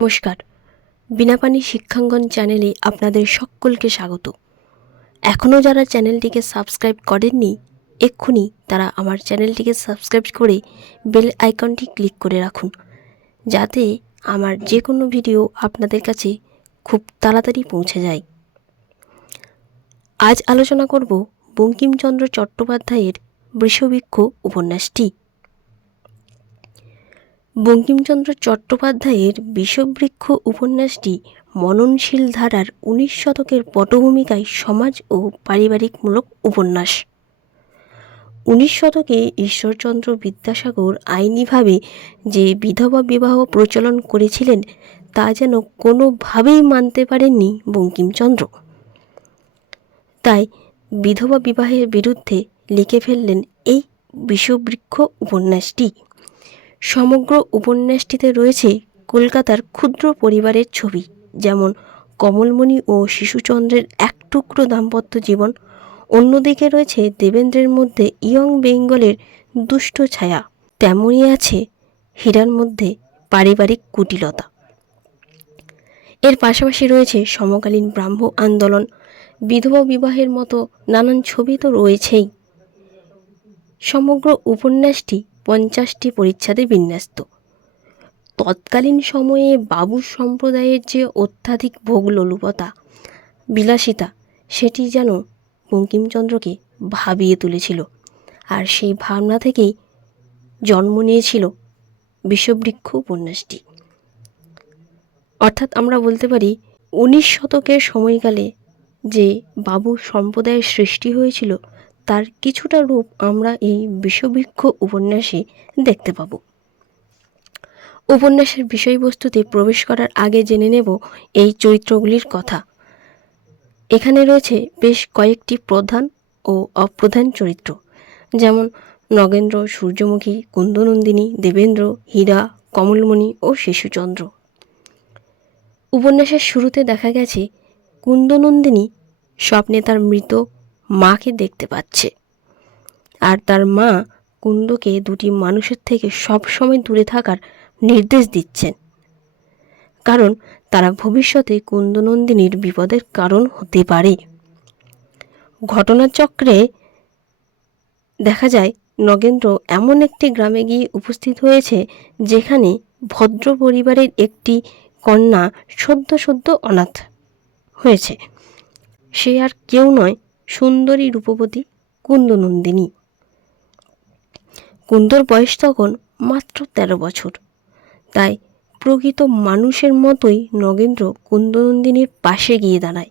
নমস্কার, বিনাপানি শিক্ষাঙ্গন চ্যানেলে আপনাদের সকলকে স্বাগত। এখনও যারা চ্যানেলটিকে সাবস্ক্রাইব করেননি, এক্ষুনি তারা আমার চ্যানেলটিকে সাবস্ক্রাইব করে বেল আইকনটি ক্লিক করে রাখুন, যাতে আমার যে কোনো ভিডিও আপনাদের কাছে খুব তাড়াতাড়ি পৌঁছে যায়। আজ আলোচনা করব বঙ্কিমচন্দ্র চট্টোপাধ্যায়ের বৃষবৃক্ষ উপন্যাসটি। বঙ্কিমচন্দ্র চট্টোপাধ্যায়ের বিষবৃক্ষ উপন্যাসটি মননশীল ধারার 19 শতকের পটভূমিকায় সমাজ ও পারিবারিকমূলক উপন্যাস। 19 শতকে ঈশ্বরচন্দ্র বিদ্যাসাগর আইনিভাবে যে বিধবা বিবাহ প্রচলন করেছিলেন তা যেন কোনোভাবেই মানতে পারেননি বঙ্কিমচন্দ্র। তাই বিধবা বিবাহের বিরুদ্ধে লিখে ফেললেন এই বিষবৃক্ষ উপন্যাসটি। সমগ্র উপন্যাসটিতে রয়েছে কলকাতার ক্ষুদ্র পরিবারের ছবি, যেমন কমলমণি ও শিশুচন্দ্রের এক টুকরো দাম্পত্য জীবন। অন্যদিকে রয়েছে দেবেন্দ্রের মধ্যে ইয়ং বেঙ্গলের দুষ্ট ছায়া, তেমনই আছে হীরার মধ্যে পারিবারিক কুটিলতা। এর পাশাপাশি রয়েছে সমকালীন ব্রাহ্ম আন্দোলন, বিধবা বিবাহের মতো নানান ছবি তো রয়েছেই। সমগ্র উপন্যাসটি 50টি পরিচ্ছেদে বিন্যস্ত। তৎকালীন সময়ে বাবু সম্প্রদায়ের যে অত্যাধিক ভোগলোলুপতা, বিলাসিতা, সেটি যেন বঙ্কিমচন্দ্রকে ভাবিয়ে তুলেছিল। আর সেই ভাবনা থেকেই জন্ম নিয়েছিল বিষবৃক্ষ উপন্যাসটি। অর্থাৎ আমরা বলতে পারি 19 শতকের সময়কালে যে বাবু সম্প্রদায়ের সৃষ্টি হয়েছিল তার কিছুটা রূপ আমরা এই বিষবৃক্ষ উপন্যাসে দেখতে পাব। উপন্যাসের বিষয়বস্তুতে প্রবেশ করার আগে জেনে নেব এই চরিত্রগুলির কথা। এখানে রয়েছে বেশ কয়েকটি প্রধান ও অপ্রধান চরিত্র, যেমন নগেন্দ্র, সূর্যমুখী, কুন্দনন্দিনী, দেবেন্দ্র, হীরা, কমলমণি ও শিশুচন্দ্র। উপন্যাসের শুরুতে দেখা গেছে কুন্দনন্দিনী স্বপ্নে তার মৃত মাকে দেখতে পাচ্ছে, আর তার মা কুন্দকে দুটি মানুষের থেকে সবসময় দূরে থাকার নির্দেশ দিচ্ছেন, কারণ তারা ভবিষ্যতে কুন্দনন্দিনীর বিপদের কারণ হতে পারে। ঘটনাচক্রে দেখা যায় নগেন্দ্র এমন একটি গ্রামে গিয়ে উপস্থিত হয়েছে যেখানে ভদ্র পরিবারের একটি কন্যা সদ্য অনাথ হয়েছে। সে আর কেউ নয়, সুন্দরী রূপবতী কুন্দনন্দিনী। কুন্দর বয়স তখন মাত্র 13 বছর। তাই প্রকৃত মানুষের মতোই নগেন্দ্র কুন্দনন্দিনীর পাশে গিয়ে দাঁড়ায়।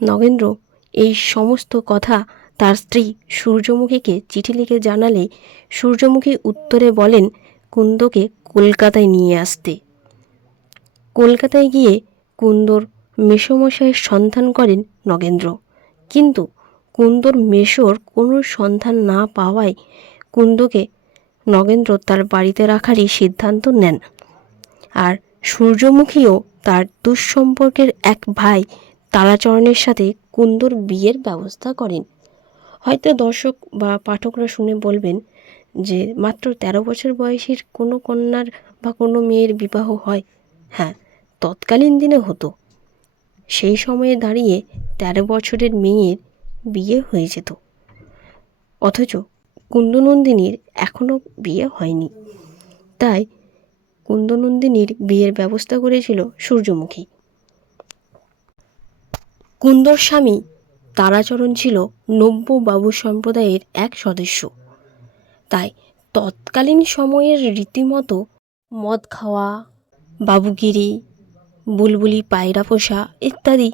নগেন্দ্র এই সমস্ত কথা তার স্ত্রী সূর্যমুখীকে চিঠি লিখে জানালে সূর্যমুখী উত্তরে বলেন কুন্দকে কলকাতায় নিয়ে আসতে। কলকাতায় গিয়ে কুন্দর মেসোমশাইয়ের সন্ধান করেন নগেন্দ্র, কিন্তু কুন্দর মেসোর কোনো সন্ধান না পাওয়ায় কুন্দকে নগেন্দ্র তার বাড়িতে রাখারই সিদ্ধান্ত নেন। আর সূর্যমুখীও তার দুঃসম্পর্কের এক ভাই তারাচরণের সাথে কুন্দর বিয়ের ব্যবস্থা করেন। হয়তো দর্শক বা পাঠকরা শুনে বলবেন যে মাত্র 13 বছর বয়সীর কোনো কন্যার বা কোনো মেয়ের বিবাহ হয়? হ্যাঁ, তৎকালীন দিনে হতো। সেই সময়ে দাঁড়িয়ে 13 বছরের মেয়ের বিয়ে হয়ে যেত, অথচ কুন্দনন্দিনীর এখনও বিয়ে হয়নি। তাই কুন্দনন্দিনীর বিয়ের ব্যবস্থা করেছিল সূর্যমুখী। কুন্দর স্বামী তারাচরণ ছিল নব্য বাবু সম্প্রদায়ের এক সদস্য। তাই তৎকালীন সময়ের রীতিমতো মদ খাওয়া, বাবুগিরি, বুলবুলি পায়রা পোষা ইত্যাদি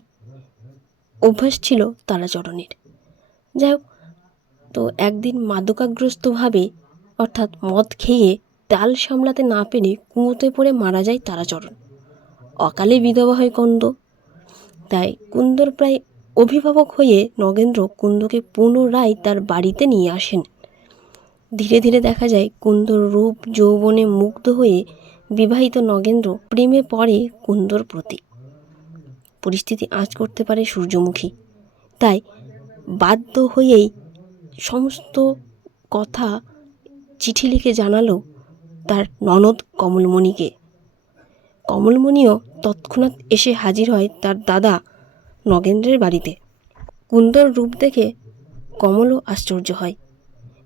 অভ্যাস ছিল তারাচরণের। যাই হোক, তো একদিন মাদকাগ্রস্তভাবে অর্থাৎ মদ খেয়ে তাল সামলাতে না পেরে কুয়োতে পড়ে মারা যায় তারাচরণ। অকালে বিধবা হয় কুন্দ। তাই কুন্দর প্রায় অভিভাবক হয়ে নগেন্দ্র কুন্দকে পুনরায় তার বাড়িতে নিয়ে আসেন। ধীরে ধীরে দেখা যায় কুন্দর রূপ যৌবনে মুগ্ধ হয়ে বিবাহিত নগেন্দ্র প্রেমে পড়ে কুন্দর প্রতি। পরিস্থিতি আঁচ করতে পারে সূর্যমুখী, তাই বাধ্য হয়েই সমস্ত কথা চিঠি লিখে জানালো তার ননদ কমলমণিকে। কমলমণিও তৎক্ষণাৎ এসে হাজির হয় তার দাদা নগেন্দ্রের বাড়িতে। কুন্দর রূপ দেখে কমলও আশ্চর্য হয়,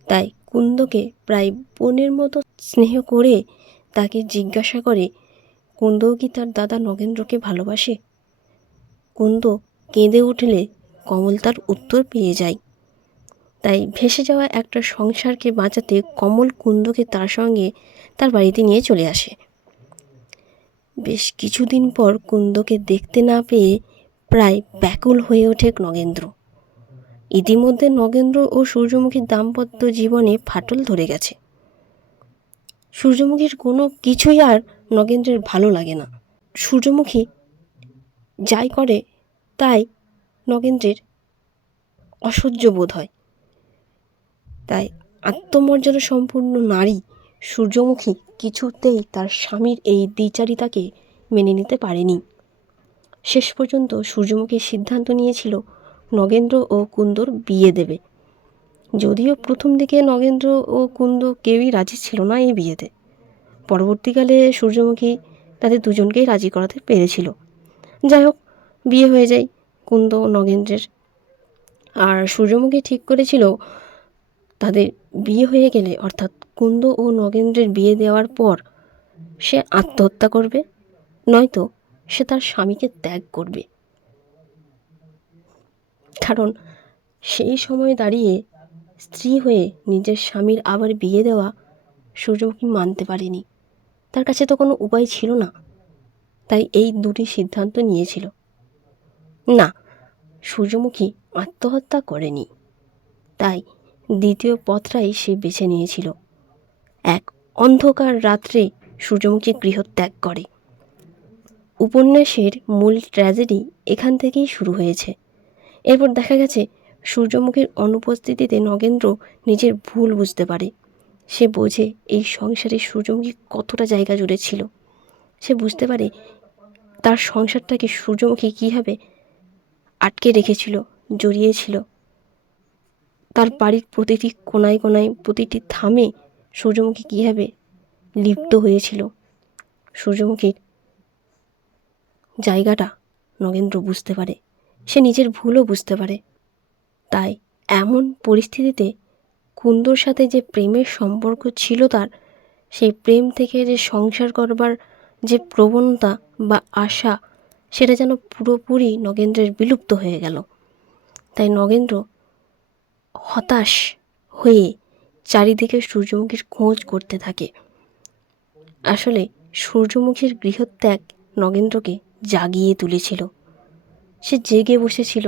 তাই কুন্দকে প্রায় বোনের মতো স্নেহ করে তাকে জিজ্ঞাসা করে কুন্দও কি তার দাদা নগেন্দ্রকে ভালোবাসে। কুন্দ কেঁদে উঠলে কমল তার উত্তর পেয়ে যায়। তাই ভেসে যাওয়া একটা সংসারকে বাঁচাতে কমল কুন্দকে তার সঙ্গে তার বাড়িতে নিয়ে চলে আসে। বেশ কিছুদিন পর কুন্দকে দেখতে না পেয়ে প্রায় ব্যাকুল হয়ে ওঠে নগেন্দ্র। ইতিমধ্যে নগেন্দ্র ও সূর্যমুখীর দাম্পত্য জীবনে ফাটল ধরে গেছে। সূর্যমুখীর কোনো কিছুই আর নগেন্দ্রের ভালো লাগে না। সূর্যমুখী যাই করে তাই নগেন্দ্রের অসহ্য বোধ হয়। তাই আত্মমর্যাদা সম্পূর্ণ নারী সূর্যমুখী কিছুতেই তার স্বামীর এই দ্বিচারিতাকে মেনে নিতে পারেনি। শেষ পর্যন্ত সূর্যমুখী সিদ্ধান্ত নিয়েছিল নগেন্দ্র ও কুন্দর বিয়ে দেবে। যদিও প্রথম দিকে নগেন্দ্র ও কুন্দ কেউই রাজি ছিল না এই বিয়েতে। পরবর্তীকালে সূর্যমুখী তাদের দুজনকেই রাজি করাতে পেরেছিল। যাই হোক, বিয়ে হয়ে যায় কুন্দ ও নগেন্দ্রের। আর সূর্যমুখী ঠিক করেছিল তাদের বিয়ে হয়ে গেলে, অর্থাৎ কুন্দ ও নগেন্দ্রের বিয়ে দেওয়ার পর সে আত্মহত্যা করবে, নয়তো সে তার স্বামীকে ত্যাগ করবে। কারণ সেই সময় দাঁড়িয়ে স্ত্রী হয়ে নিজের স্বামীর আবার বিয়ে দেওয়া সূর্যমুখী মানতে পারেনি। তার কাছে তো কোনো উপায় ছিল না। তাই এই দুটি সিদ্ধান্ত নিয়েছিল। না, সূর্যমুখী আত্মহত্যা করেনি। তাই দ্বিতীয় পথটাই সে বেছে নিয়েছিল। এক অন্ধকার রাত্রে সূর্যমুখী গৃহত্যাগ করে। উপন্যাসের মূল ট্র্যাজেডি এখান থেকেই শুরু হয়েছে। এরপর দেখা গেছে সূর্যমুখীর অনুপস্থিতিতে নগেন্দ্র নিজের ভুল বুঝতে পারে। সে বোঝে এই সংসারে সূর্যমুখী কতটা জায়গা জুড়ে ছিল। সে বুঝতে পারে তার সংসারটাকে সূর্যমুখী কীভাবে আটকে রেখেছিল, জড়িয়েছিল। তার বাড়ির প্রতিটি কোনায় কোনায়, প্রতিটি থামে সূর্যমুখী কীভাবে লিপ্ত হয়েছিল। সূর্যমুখীর জায়গাটা নগেন্দ্র বুঝতে পারে। সে নিজের ভুলও বুঝতে পারে। তাই এমন পরিস্থিতিতে কুন্দর সাথে যে প্রেমের সম্পর্ক ছিল তার, সেই প্রেম থেকে যে সংসার করবার যে প্রবণতা বা আশা, সেটা যেন পুরোপুরি নগেন্দ্রের বিলুপ্ত হয়ে গেল। তাই নগেন্দ্র হতাশ হয়ে চারিদিকে সূর্যমুখীর খোঁজ করতে থাকে। আসলে সূর্যমুখীর গৃহত্যাগ নগেন্দ্রকে জাগিয়ে তুলেছিল। সে জেগে বসেছিল,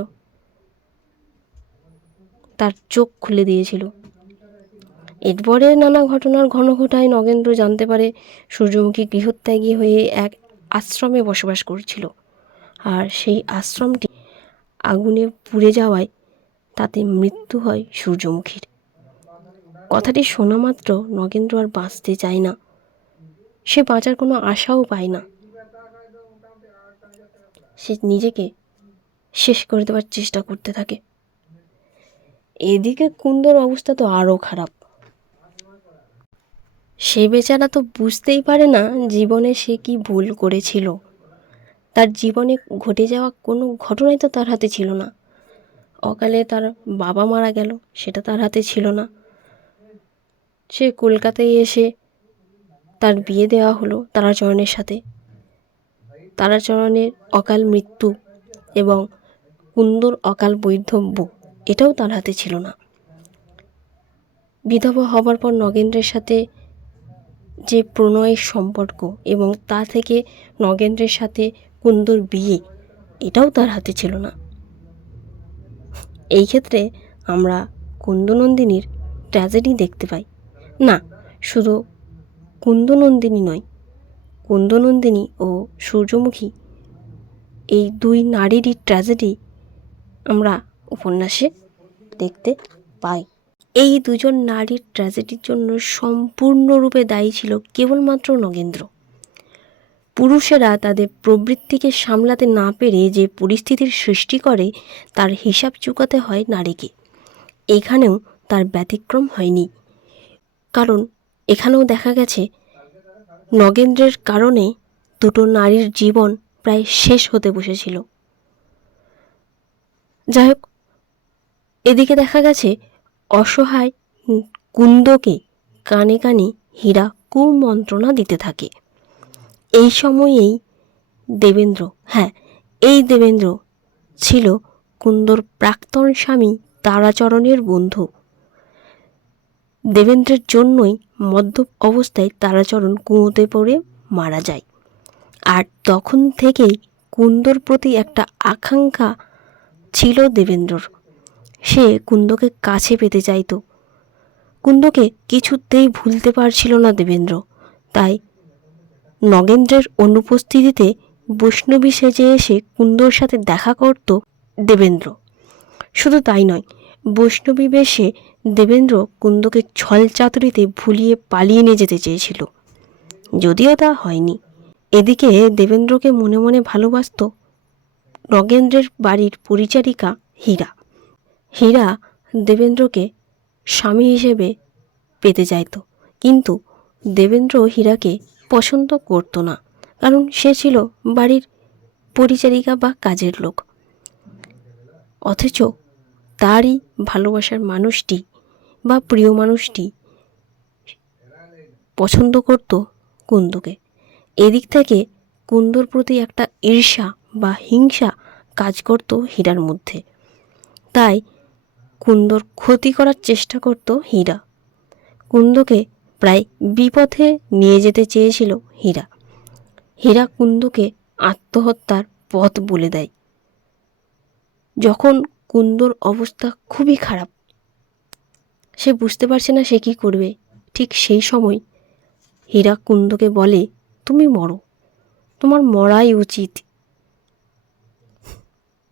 তার চোখ খুলে দিয়েছিল। এরপরে নানা ঘটনার ঘনঘটায় নগেন্দ্র জানতে পারে সূর্যমুখী গৃহত্যাগী হয়ে এক আশ্রমে বসবাস করছিল। আর সেই আশ্রমটি আগুনে পুড়ে যাওয়ায় তাতে মৃত্যু হয় সূর্যমুখীর। কথাটি শোনা মাত্র নগেন্দ্র আর বাঁচতে চায় না। সে বাঁচার কোনো আশাও পায় না। সে নিজেকে শেষ করে দেওয়ার চেষ্টা করতে থাকে। এদিকে কুন্দর অবস্থা তো আরও খারাপ। সে বেচারা তো বুঝতেই পারে না জীবনে সে কি ভুল করেছিল। তার জীবনে ঘটে যাওয়া কোনো ঘটনাই তো তার হাতে ছিল না। অকালে তার বাবা মারা গেল, সেটা তার হাতে ছিল না। সে কলকাতায় এসে তার বিয়ে দেওয়া হলো তারাচরণের সাথে। তারাচরণের অকাল মৃত্যু এবং কুন্দর অকাল বৈধব্য, এটাও তার হাতে ছিল না। বিধবা হবার পর নগেন্দ্রের সাথে যে প্রণয়ের সম্পর্ক এবং তা থেকে নগেন্দ্রের সাথে কুন্দর বিয়ে, এটাও তার হাতে ছিল না। এই ক্ষেত্রে আমরা কুন্দনন্দিনীর ট্র্যাজেডি দেখতে পাই। না, শুধু কুন্দনন্দিনী নয়, কুন্দনন্দিনী ও সূর্যমুখী, এই দুই নারীরই ট্র্যাজেডি আমরা উপন্যাসে দেখতে পাই। এই দুজন নারীর ট্র্যাজেডির জন্য সম্পূর্ণরূপে দায়ী ছিল কেবলমাত্র নগেন্দ্র। পুরুষেরা তাদের প্রবৃত্তিকে সামলাতে না পেরে যে পরিস্থিতির সৃষ্টি করে, তার হিসাব চুকাতে হয় নারীকে। এখানেও তার ব্যতিক্রম হয়নি। কারণ এখানেও দেখা গেছে নগেন্দ্রের কারণে দুটো নারীর জীবন প্রায় শেষ হতে বসেছিল। যাই হোক, এদিকে দেখা গেছে অসহায় কুন্দকে কানে কানে হীরা কুমন্ত্রণা দিতে থাকে। এই সময়েই দেবেন্দ্র, এই দেবেন্দ্র ছিল কুন্দর প্রাক্তন স্বামী তারাচরণের বন্ধু। দেবেন্দ্রের জন্যই মদ্যপ অবস্থায় তারাচরণ কুয়োতে পড়ে মারা যায়। আর তখন থেকেই কুন্দর প্রতি একটা আকাঙ্ক্ষা ছিল দেবেন্দ্রর। সে কুন্দকে কাছে পেতে চাইত। কুন্দকে কিছুতেই ভুলতে পারছিল না দেবেন্দ্র। তাই নগেন্দ্রের অনুপস্থিতিতে বৈষ্ণবী সেজে এসে কুন্দর সাথে দেখা করত দেবেন্দ্র। শুধু তাই নয়, বৈষ্ণবী বেশে দেবেন্দ্র কুন্দকে ছল চাতুরিতে ভুলিয়ে পালিয়ে নিয়ে যেতে চেয়েছিল, যদিও তা হয়নি। এদিকে দেবেন্দ্রকে মনে মনে ভালোবাসত নগেন্দ্রের বাড়ির পরিচারিকা হীরা। হীরা দেবেন্দ্রকে স্বামী হিসেবে পেতে চাইত, কিন্তু দেবেন্দ্র হীরাকে পছন্দ করত না, কারণ সে ছিল বাড়ির পরিচারিকা বা কাজের লোক। অথচ তারই ভালোবাসার মানুষটি বা প্রিয় মানুষটি পছন্দ করত কুন্দকে। এদিক থেকে কুন্দর প্রতি একটা ঈর্ষা বা হিংসা কাজ করত হীরার মধ্যে। তাই কুন্দর ক্ষতি করার চেষ্টা করত হীরা। কুন্দকে প্রায় বিপথে নিয়ে যেতে চেয়েছিল হীরা। হীরা কুন্দকে আত্মহত্যার পথ বলে দেয়। যখন কুন্দর অবস্থা খুবই খারাপ, সে বুঝতে পারছে না সে কী করবে, ঠিক সেই সময় হীরা কুন্দকে বলে, তুমি মরো, তোমার মরাই উচিত।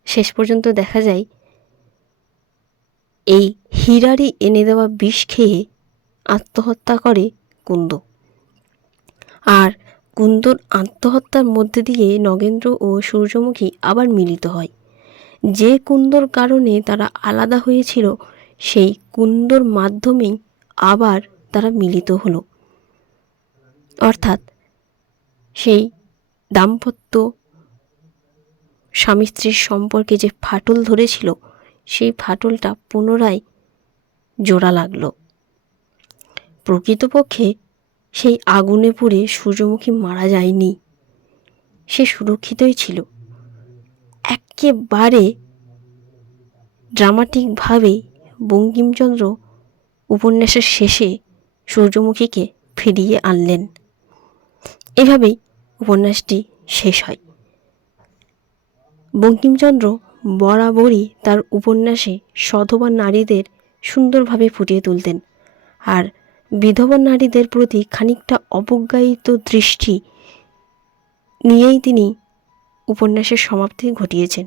শেষ পর্যন্ত দেখা যায় এই হীরারই এনে দেওয়া বিষ খেয়ে আত্মহত্যা করে কুন্দ। আর কুন্দর আত্মহত্যার মধ্যে দিয়ে নগেন্দ্র ও সূর্যমুখী আবার মিলিত হয়। যে কুন্দর কারণে তারা আলাদা হয়েছিল, সেই কুন্দর মাধ্যমেই আবার তারা মিলিত হলো। অর্থাৎ সেই দাম্পত্য স্বামী স্ত্রীর সম্পর্কে যে ফাটল ধরেছিল, সেই ফাটলটা পুনরায় জোড়া লাগলো। প্রকৃতপক্ষে সেই আগুনে পুড়ে সূর্যমুখী মারা যায়নি, সে সুরক্ষিতই ছিল। একেবারে ড্রামাটিকভাবে বঙ্কিমচন্দ্র উপন্যাসের শেষে সূর্যমুখীকে ফিরিয়ে আনলেন। এভাবেই উপন্যাসটি শেষ হয়। বঙ্কিমচন্দ্র বরাবরই তার উপন্যাসে সধবা নারীদের সুন্দরভাবে ফুটিয়ে তুলতেন, আর বিধবা নারীদের প্রতি খানিকটা অবজ্ঞায়িত দৃষ্টি নিয়েই তিনি উপন্যাসের সমাপ্তি ঘটিয়েছেন।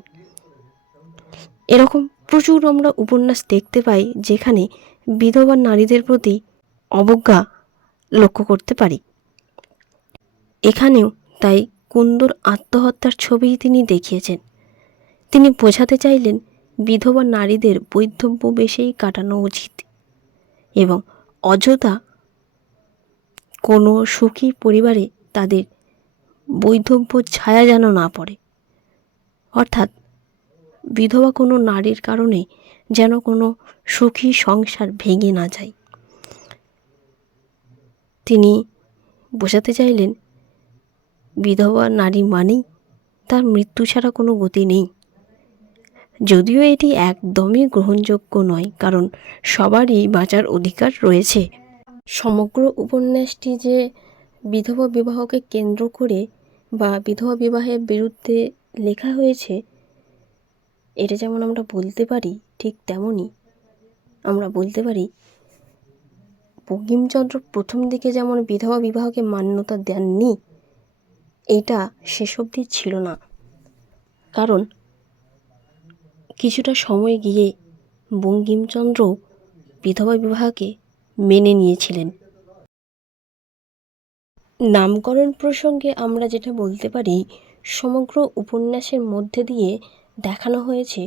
এরকম প্রচুর আমরা উপন্যাস দেখতে পাই যেখানে বিধবা নারীদের প্রতি অবজ্ঞা লক্ষ্য করতে পারি। এখানেও তাই কুন্দর আত্মহত্যার ছবি তিনি দেখিয়েছেন। তিনি বোঝাতে চাইলেন বিধবা নারীদের বৈধব্য বেশেই কাটানো উচিত এবং অযথা কোনো সুখী পরিবারে তাদের বৈধব্য ছায়া যেন না পড়ে। অর্থাৎ বিধবা কোনো নারীর কারণে যেন কোনো সুখী সংসার ভেঙে না যায়। তিনি বোঝাতে চাইলেন বিধবা নারী মানেই তার মৃত্যু ছাড়া কোনো গতি নেই। যদিও এটি একদমই গ্রহণযোগ্য নয়, কারণ সবারই বাঁচার অধিকার রয়েছে। সমগ্র উপন্যাসটি যে বিধবা বিবাহকে কেন্দ্র করে বা বিধবা বিবাহের বিরুদ্ধে লেখা হয়েছে, এটা যেমন আমরা বলতে পারি, ঠিক তেমনই আমরা বলতে পারি বঙ্কিমচন্দ্র প্রথম দিকে যেমন বিধবা বিবাহকে মান্যতা দেননি, এটা শেষ অবধি ছিল না। কারণ কিছুটা সময় গিয়ে বঙ্কিমচন্দ্র বিধবা বিবাহকে মেনে নিয়েছিলেন। নামকরণ প্রসঙ্গে আমরা যেটা বলতে পারি, সমগ্র উপন্যাসের মধ্যে দিয়ে দেখানো হয়েছে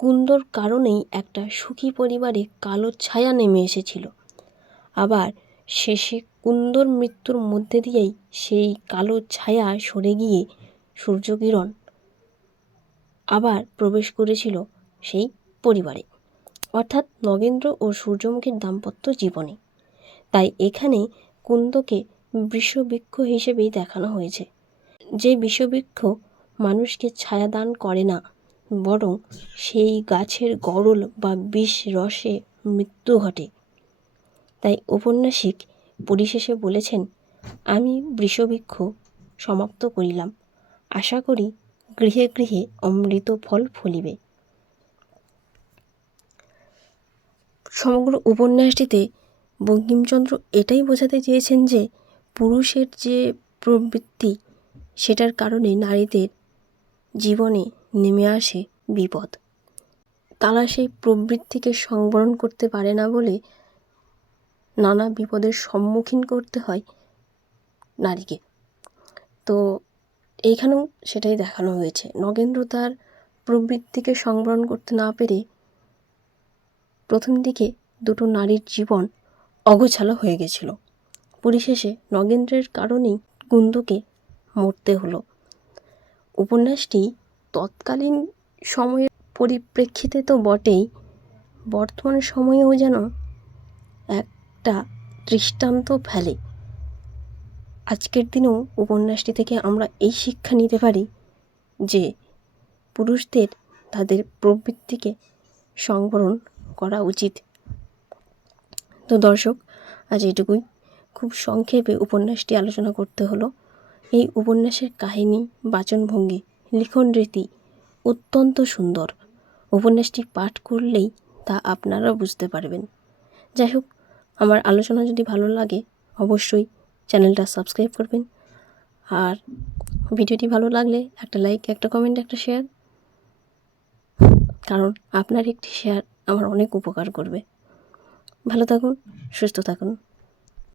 কুন্দর কারণেই একটা সুখী পরিবারে কালো ছায়া নেমে এসেছিল। আবার শেষে কুন্দর মৃত্যুর মধ্যে দিয়েই সেই কালো ছায়া সরে গিয়ে সূর্যকিরণ আবার প্রবেশ করেছিল সেই পরিবারে, অর্থাৎ নগেন্দ্র ও সূর্যমুখীর দাম্পত্য জীবনে। তাই এখানে কুন্দকে বৃষবৃক্ষ হিসেবেই দেখানো হয়েছে। যে বিষবৃক্ষ মানুষকে ছায়া দান করে না, বরং সেই গাছের গরল বা বিষ রসে মৃত্যু ঘটে। তাই ঔপন্যাসিক পরিশেষে বলেছেন, আমি বৃষবৃক্ষ সমাপ্ত করিলাম, আশা করি গৃহে গৃহে অমৃত ফল ফলিবে। সমগ্র উপন্যাসটিতে বঙ্কিমচন্দ্র এটাই বোঝাতে চেয়েছেন যে পুরুষের যে প্রবৃত্তি, সেটার কারণে নারীদের জীবনে নেমে আসে বিপদ। তারা সেই প্রবৃত্তিকে সংবরণ করতে পারে না বলে নানা বিপদের সম্মুখীন করতে হয় নারীকে। তো এইখানেও সেটাই দেখানো হয়েছে। নগেন্দ্র তার প্রবৃত্তিকে সংবরণ করতে না পেরে প্রথম দিকে দুটো নারীর জীবন অগোছালো হয়ে গেছিল। পরিশেষে নগেন্দ্রের কারণেই কুন্দকে মরতে হলো। উপন্যাসটি তৎকালীন সময়ের পরিপ্রেক্ষিতে তো বটেই, বর্তমান সময়েও যেন একটা দৃষ্টান্ত ফেলে। আজকের দিনেও উপন্যাসটি থেকে আমরা এই শিক্ষা নিতে পারি যে পুরুষদের তাদের প্রবৃত্তিকে সংবরণ করা উচিত। তো দর্শক, আজ এটুকুই। খুব সংক্ষেপে উপন্যাসটি আলোচনা করতে হলো। এই উপন্যাসের কাহিনী, বাচনভঙ্গি, লিখন রীতি অত্যন্ত সুন্দর। উপন্যাসটি পাঠ করলেই তা আপনারা বুঝতে পারবেন। যাই হোক, আমার আলোচনা যদি ভালো লাগে অবশ্যই চ্যানেলটা সাবস্ক্রাইব করবেন, আর ভিডিওটি ভালো লাগলে একটা লাইক, একটা কমেন্ট, একটা শেয়ার, কারণ আপনার একটি শেয়ার আমার অনেক উপকার করবে। ভালো থাকুন, সুস্থ থাকুন।